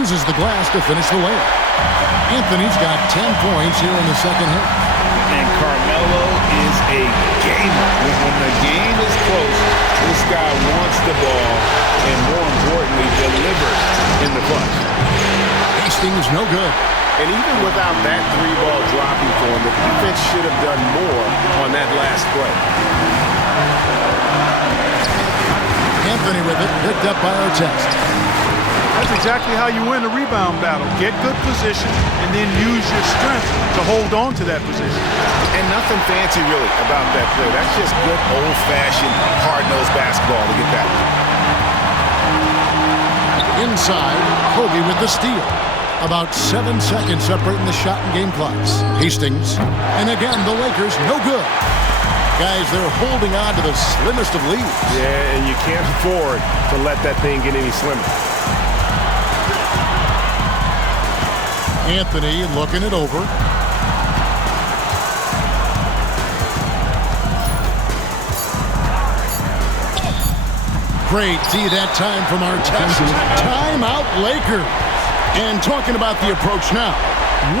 uses the glass to finish the layup. Anthony's got 10 points here in the second half. And Carmelo is a gamer. When the game is close, this guy wants the ball and, more importantly, delivers in the clutch. Hastings no good. And even without that three-ball dropping for him, the defense should have done more on that last play. Anthony with it, picked up by Artest. That's exactly how you win a rebound battle. Get good position and then use your strength to hold on to that position. And nothing fancy really about that play. That's just good old-fashioned hard-nosed basketball to get that one. Inside, Kobe with the steal. About 7 seconds separating the shot and game clocks. Hastings, and again the Lakers no good. Guys, they're holding on to the slimmest of leads. Yeah, and you can't afford to let that thing get any slimmer. Anthony looking it over. Great D that time from Artest. Timeout Lakers. And talking about the approach now,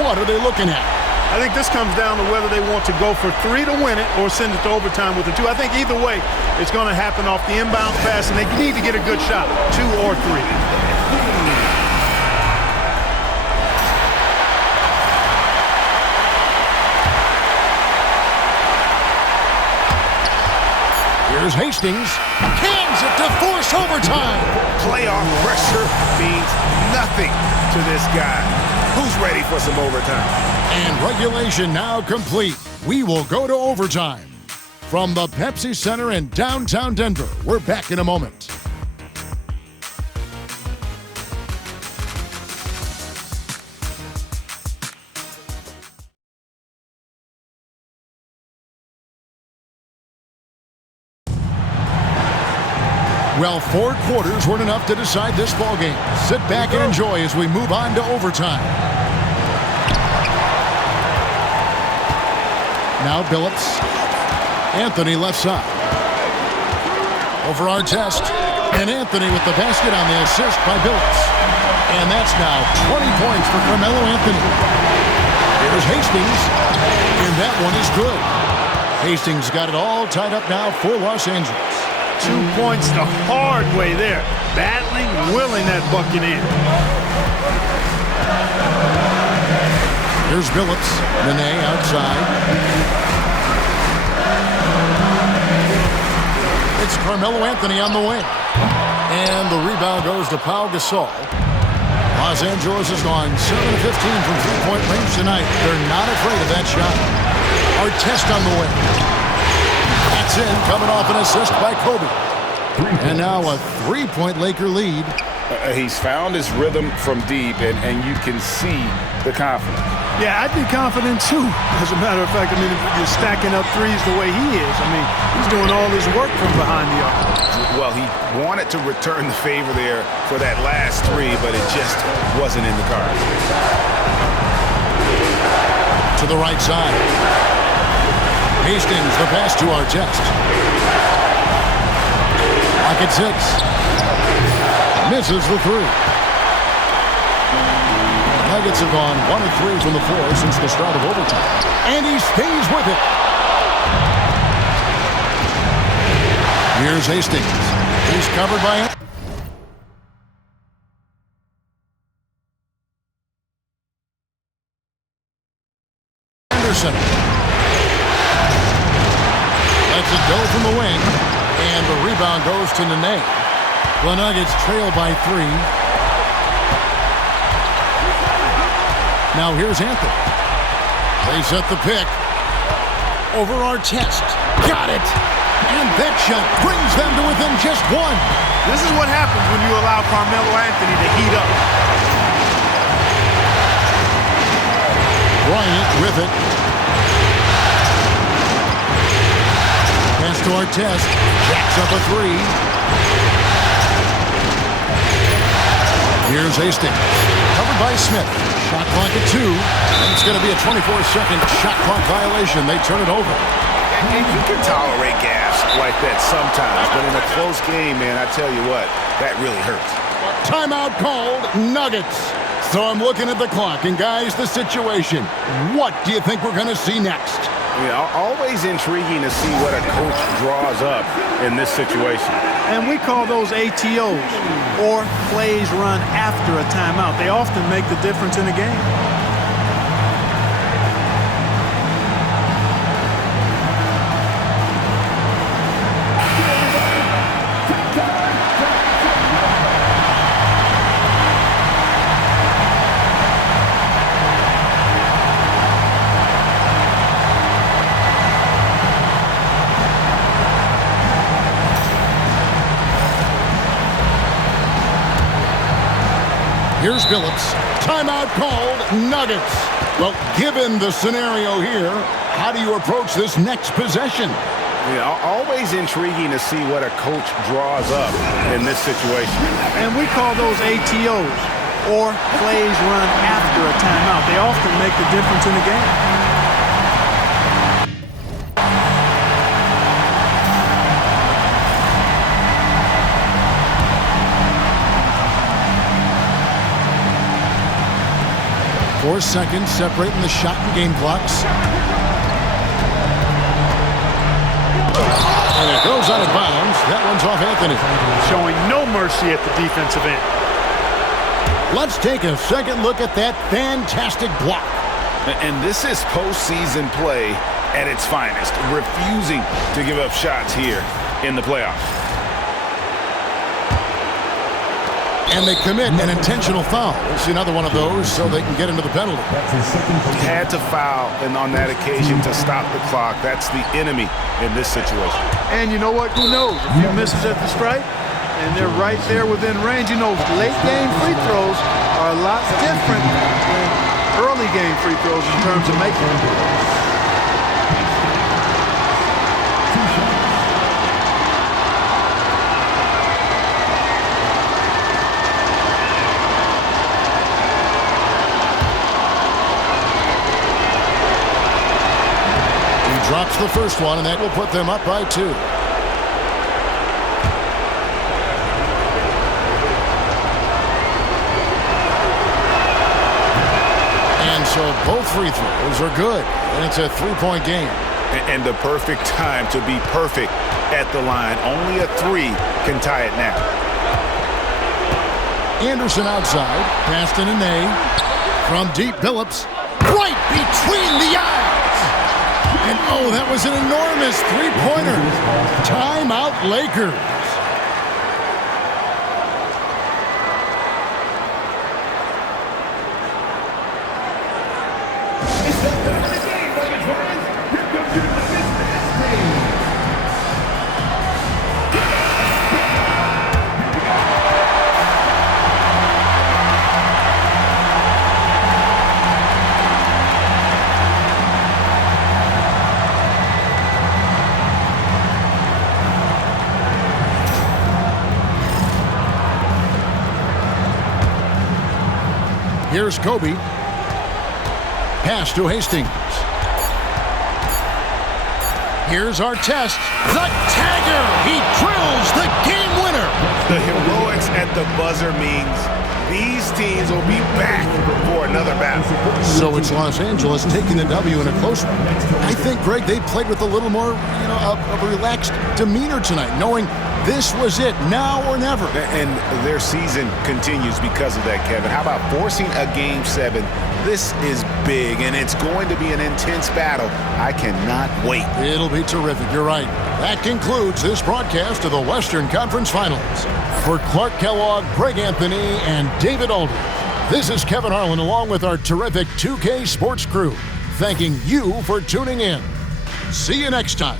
what are they looking at? I think this comes down to whether they want to go for 3 to win it or send it to overtime with a 2. I think either way, it's going to happen off the inbound pass, and they need to get a good shot, 2 or 3. Here's Hastings. Cans it to force overtime. Playoff pressure means nothing to this guy. Who's ready for some overtime? And regulation now complete. We will go to overtime. From the Pepsi Center in downtown Denver, we're back in a moment. Well, 4 quarters weren't enough to decide this ballgame. Sit back and enjoy as we move on to overtime. Now Billups. Anthony left side. Over Artest. And Anthony with the basket on the assist by Billups. And that's now 20 points for Carmelo Anthony. Here's Hastings. And that one is good. Hastings got it all tied up now for Los Angeles. 2 points the hard way there. Battling, willing that bucket in. Here's Billups. Nene outside. It's Carmelo Anthony on the wing. And the rebound goes to Pau Gasol. Los Angeles has gone 7 of 15 from three-point range tonight. They're not afraid of that shot. Artest on the wing. That's in, coming off an assist by Kobe. And now a 3-point Laker lead. He's found his rhythm from deep, and you can see the confidence. Yeah, I'd be confident too. As a matter of fact, I mean, if you're stacking up threes the way he is, I mean, he's doing all his work from behind the arc. Well, he wanted to return the favor there for that last 3, but it just wasn't in the cards. To the right side. Hastings, the pass to Artest. Lock at 6. Misses the 3. Nuggets have gone 1 of 3 from the floor since the start of overtime. And he stays with it. Here's Hastings. He's covered by Anderson. Lets it go from the wing. And the rebound goes to Nene. The Nuggets trail by 3. Now here's Anthony. They set the pick. Over Artest. Got it. And that shot brings them to within just 1. This is what happens when you allow Carmelo Anthony to heat up. Bryant with it. Pass to Artest. Jacks up a 3. Here's Hastings. Covered by Smith. Shot clock at 2. And it's going to be a 24-second shot clock violation. They turn it over. And you can tolerate gas like that sometimes, but in a close game, man, I tell you what, that really hurts. Timeout called, Nuggets. So I'm looking at the clock, and guys, the situation. What do you think we're going to see next? Yeah, always intriguing to see what a coach draws up in this situation. And we call those ATOs, or plays run after a timeout. They often make the difference in a game. Here's Billups. Timeout called, Nuggets. Well, given the scenario here, how do you approach this next possession? Yeah, always intriguing to see what a coach draws up in this situation. And we call those ATOs, or plays run after a timeout. They often make the difference in a game. Four seconds separating the shot and game clocks. And it goes out of bounds. That one's off Anthony. Showing no mercy at the defensive end. Let's take a second look at that fantastic block. And this is postseason play at its finest, refusing to give up shots here in the playoffs. And they commit an intentional foul. It's another one of those so they can get into the penalty. Had to foul and on that occasion to stop the clock. That's the enemy in this situation. And you know what? Who knows? A few misses at the stripe, and they're right there within range. You know, late game free throws are a lot different than early game free throws in terms of making them. Drops the first one, and that will put them up by 2. And so both free throws are good, and it's a 3-point game. And the perfect time to be perfect at the line. Only a 3 can tie it now. Anderson outside, passed in a nay. From deep, Billups, right between the eyes. And, oh, that was an enormous three-pointer. Timeout, Lakers. Here's Kobe. Pass to Hastings. Here's our test. The tagger. He drills the game winner. The heroics at the buzzer means these teams will be back for another battle. So it's Los Angeles taking the W in a close one. I think, Greg, they played with a little more, a relaxed demeanor tonight, knowing this was it, now or never. And their season continues because of that, Kevin. How about forcing a Game 7? This is big, and it's going to be an intense battle. I cannot wait. It'll be terrific. You're right. That concludes this broadcast of the Western Conference Finals. For Clark Kellogg, Greg Anthony, and David Aldridge, this is Kevin Harlan along with our terrific 2K Sports crew, thanking you for tuning in. See you next time.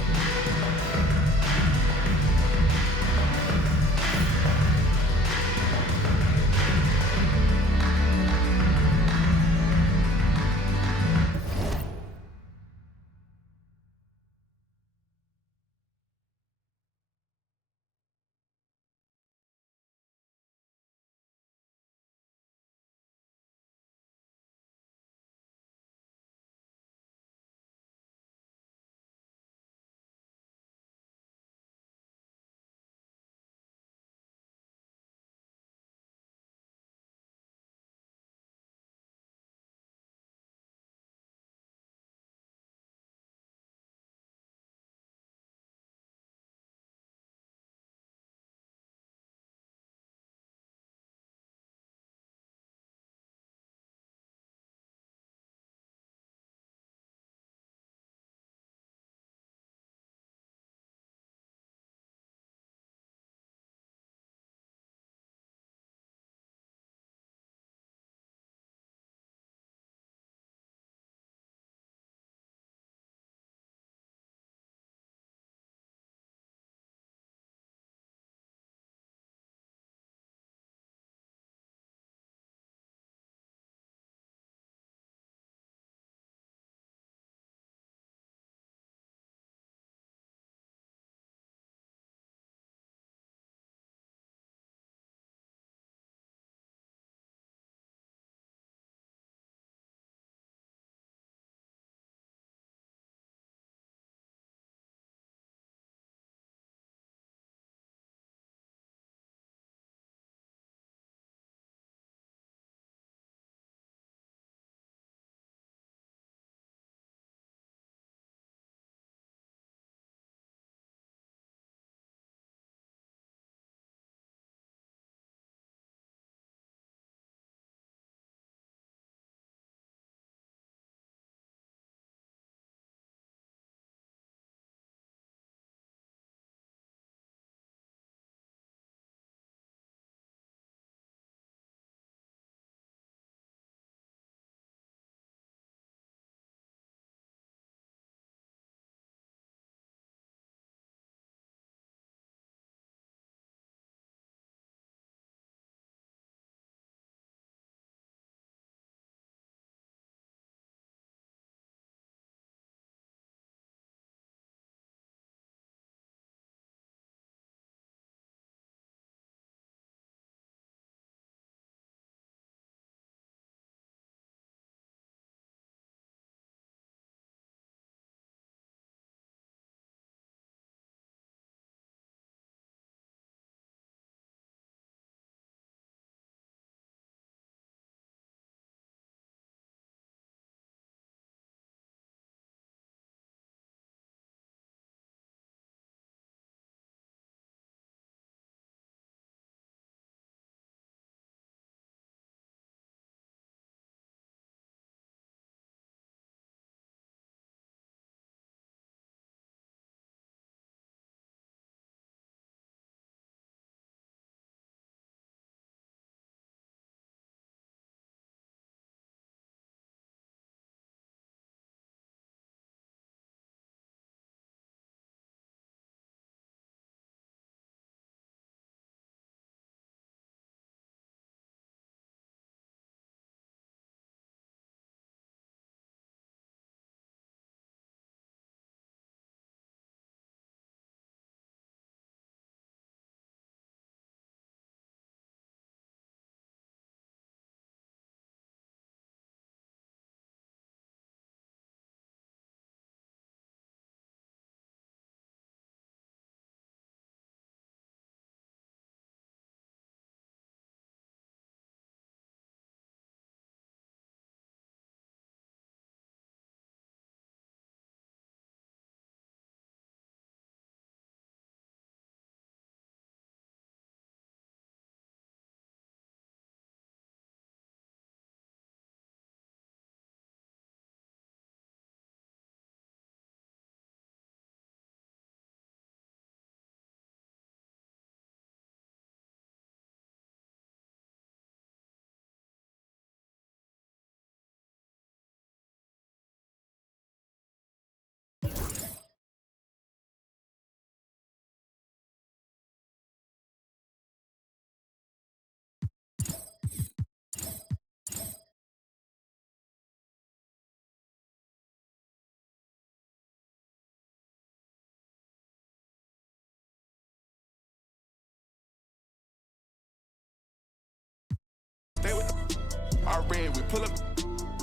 pull up,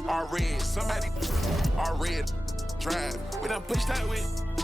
all red. Somebody, all red. Drive. We done pushed out with